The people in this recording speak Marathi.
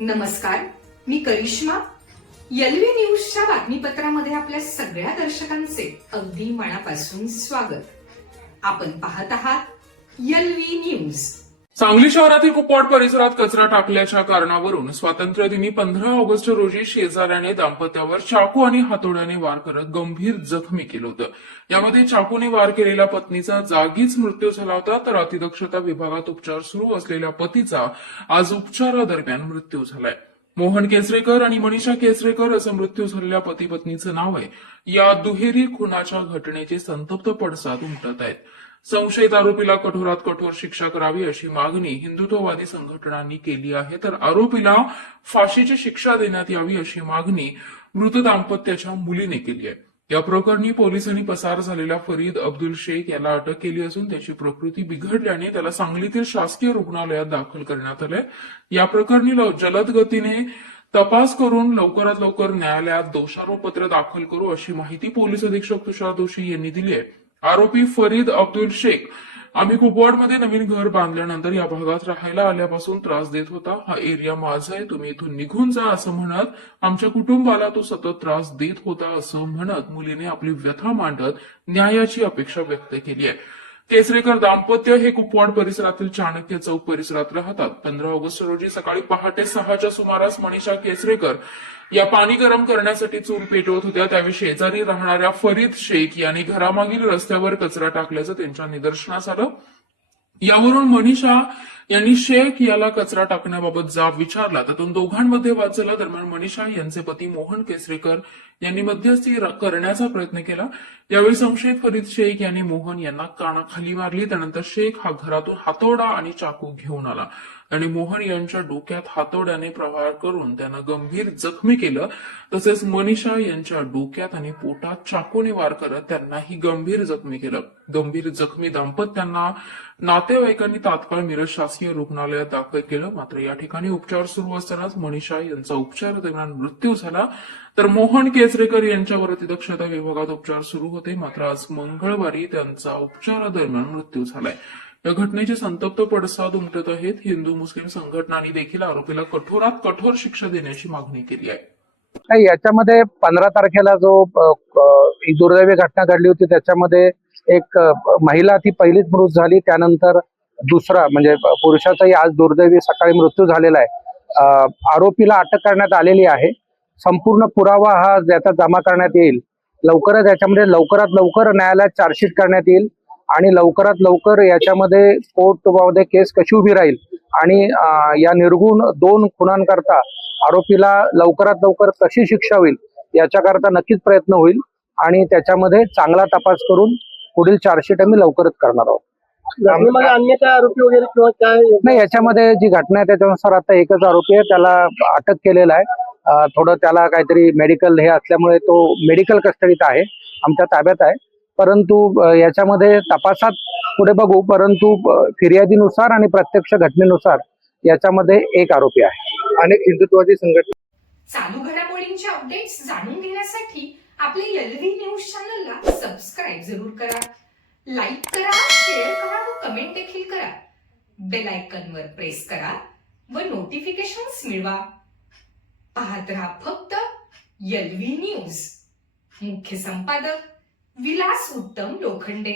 नमस्कार, मी करिश्मा. एलव्ही न्यूजच्या बातमीपत्रामध्ये आपल्या सगळ्या दर्शकांचे अगदी मनापासून स्वागत. आपण पाहत आहात एलव्ही न्यूज. सांगली शहरातील कुपवाड परिसरात कचरा टाकल्याच्या कारणावरून स्वातंत्र्यदिनी 15 ऑगस्ट रोजी शेजाऱ्याने दाम्पत्यावर चाकू आणि हातोड्याने वार करत गंभीर जखमी केलं होतं. यामध्ये चाकूने वार केलेल्या पत्नीचा जागीच मृत्यू झाला होता, तर अतिदक्षता विभागात उपचार सुरू असलेल्या पतीचा आज उपचारादरम्यान मृत्यू झालाय. मोहन केसरेकर आणि मनीषा केसरेकर असं मृत्यू झालेल्या पती पत्नीचं नाव आहे. या दुहेरी खुनाच्या घटनेचे संतप्त पडसाद उमटत आहेत. संशयित आरोपीला कठोरात कठोर शिक्षा करावी अशी मागणी हिंदुत्ववादी संघटनांनी केली आहे, तर आरोपीला फाशीची शिक्षा देण्यात यावी अशी मागणी मृत दाम्पत्याच्या मुलीने केली आहे. या प्रकरणी पोलिसांनी पसार झालेल्या फरीद अब्दुल शेख याला अटक केली असून त्याची प्रकृती बिघडल्याने त्याला सांगलीतील शासकीय रुग्णालयात दाखल करण्यात आलंय. या प्रकरणी जलद गतीने तपास करून लवकरात लवकर न्यायालयात दोषारोपपत्र दाखल करू अशी माहिती पोलीस अधीक्षक तुषार दोशी यांनी दिली आहे. आरोपी फरीद अब्दुल शेख आम्ही कुपवाडमध्ये नवीन घर बांधल्यानंतर या भागात राहायला आल्यापासून त्रास देत होता. हा एरिया माझा आहे, तुम्ही इथून निघून जा असं म्हणत आमच्या कुटुंबाला तो सतत त्रास देत होता असं म्हणत मुलीने आपली व्यथा मांडत न्यायाची अपेक्षा व्यक्त केली आहे. केसरेकर दाम्पत्य हे कुपवाड परिसरातील चाणक्य चौक परिसरात राहतात. 15 ऑगस्ट रोजी सकाळी पहाटे 6च्या सुमारास मनीषा केसरेकर या पाणी गरम करण्यासाठी चूल पेटवत होत्या. त्यावेळी शेजारी राहणाऱ्या फरीद शेख यांनी घरामागील रस्त्यावर कचरा टाकल्याचं त्यांच्या निदर्शनास आलं. यावरून मनीषा यांनी शेख याला कचरा टाकण्याबाबत जाब विचारला. त्यातून दोघांमध्ये वाद झाला. दरम्यान मनीषा यांचे पती मोहन केसरेकर यांनी मध्यस्थी करण्याचा प्रयत्न केला. यावेळी संशयित फरीद शेख यांनी मोहन यांना कानाखाली मारली. त्यानंतर शेख हा घरातून हातोडा आणि चाकू घेऊन आला आणि मोहन यांच्या डोक्यात हातोड्याने प्रहार करून त्यांना गंभीर जखमी केलं. तसेच मनीषा यांच्या डोक्यात आणि पोटात चाकूने वार करत त्यांनाही गंभीर जखमी केलं. गंभीर जखमी दाम्पत्यांना नातेवाईकांनी तात्काळ मिरज शासकीय रुग्णालयात दाखल केलं. मात्र या ठिकाणी उपचार सुरू असतानाच मनीषा यांचा उपचारादरम्यान मृत्यू झाला, तर मोहन केसरेकर यांच्यावर अतिदक्षता विभागात उपचार सुरू होते. मात्र आज मंगळवारी त्यांचा उपचारादरम्यान मृत्यू झालाय. या घटनेचे संतप्त पडसाद उमटत आहेत. हिंदू मुस्लिम संघटनांनी देखील आरोपीला कठोरात कठोर शिक्षा देण्याची मागणी केली आहे. याच्यामध्ये 15 तारखेला जो एक दुर्दैवी घटना घडली होती, त्याच्यामध्ये एक महिला ती पहिलीच मृत झाली. त्यानंतर दुसरा म्हणजे पुरुषाचाही आज दुर्दैवी सकाळी मृत्यू झालेला आहे. आरोपीला अटक करण्यात आलेली आहे. संपूर्ण पुरावा हा ज्याचा जमा करण्यात येईल. लवकरच याच्यामध्ये लवकरात लवकर न्यायालयात चार्जशीट करण्यात येईल आणि लवकरात लवकर याच्यामध्ये कोर्टमध्ये केस कशी उभी राहील आणि या निर्गुण 2 खुनांकरता आरोपीला लवकरात लवकर कशी शिक्षा होईल याच्याकरता नक्कीच प्रयत्न होईल आणि त्याच्यामध्ये चांगला तपास करून पुढील चार्जशीट आम्ही लवकरच करणार आहोत. अन्य काय आरोपी वगैरे किंवा काय नाही, याच्यामध्ये जी घटना आहे त्याच्यानुसार आता एकच आरोपी आहे, त्याला अटक केलेला आहे. थोडं त्याला काहीतरी मेडिकल हे असल्यामुळे तो मेडिकल कस्टडीत आहे, आमच्या ताब्यात आहे. परंतु याच्यामध्ये तपासात पुढे बघू, परंतु फिर्यादीनुसार आणि प्रत्यक्ष घटनेनुसार याच्यामध्ये एक आरोपी आहे. अनेक हिंदुत्वादी संघटना चालू घडामोडींचे अपडेट्स जाणून घेण्यासाठी आपल्या एलव्ही न्यूज चॅनलला सबस्क्राईब जरूर करा, लाईक करा, शेअर करा व कमेंट देखील करा. बेल आयकॉनवर प्रेस करा व नोटिफिकेशन्स मिळवा. पाहत रहा फक्त एलव्ही न्यूज. मुख्य संपादक विलास उत्तम लोखंडे.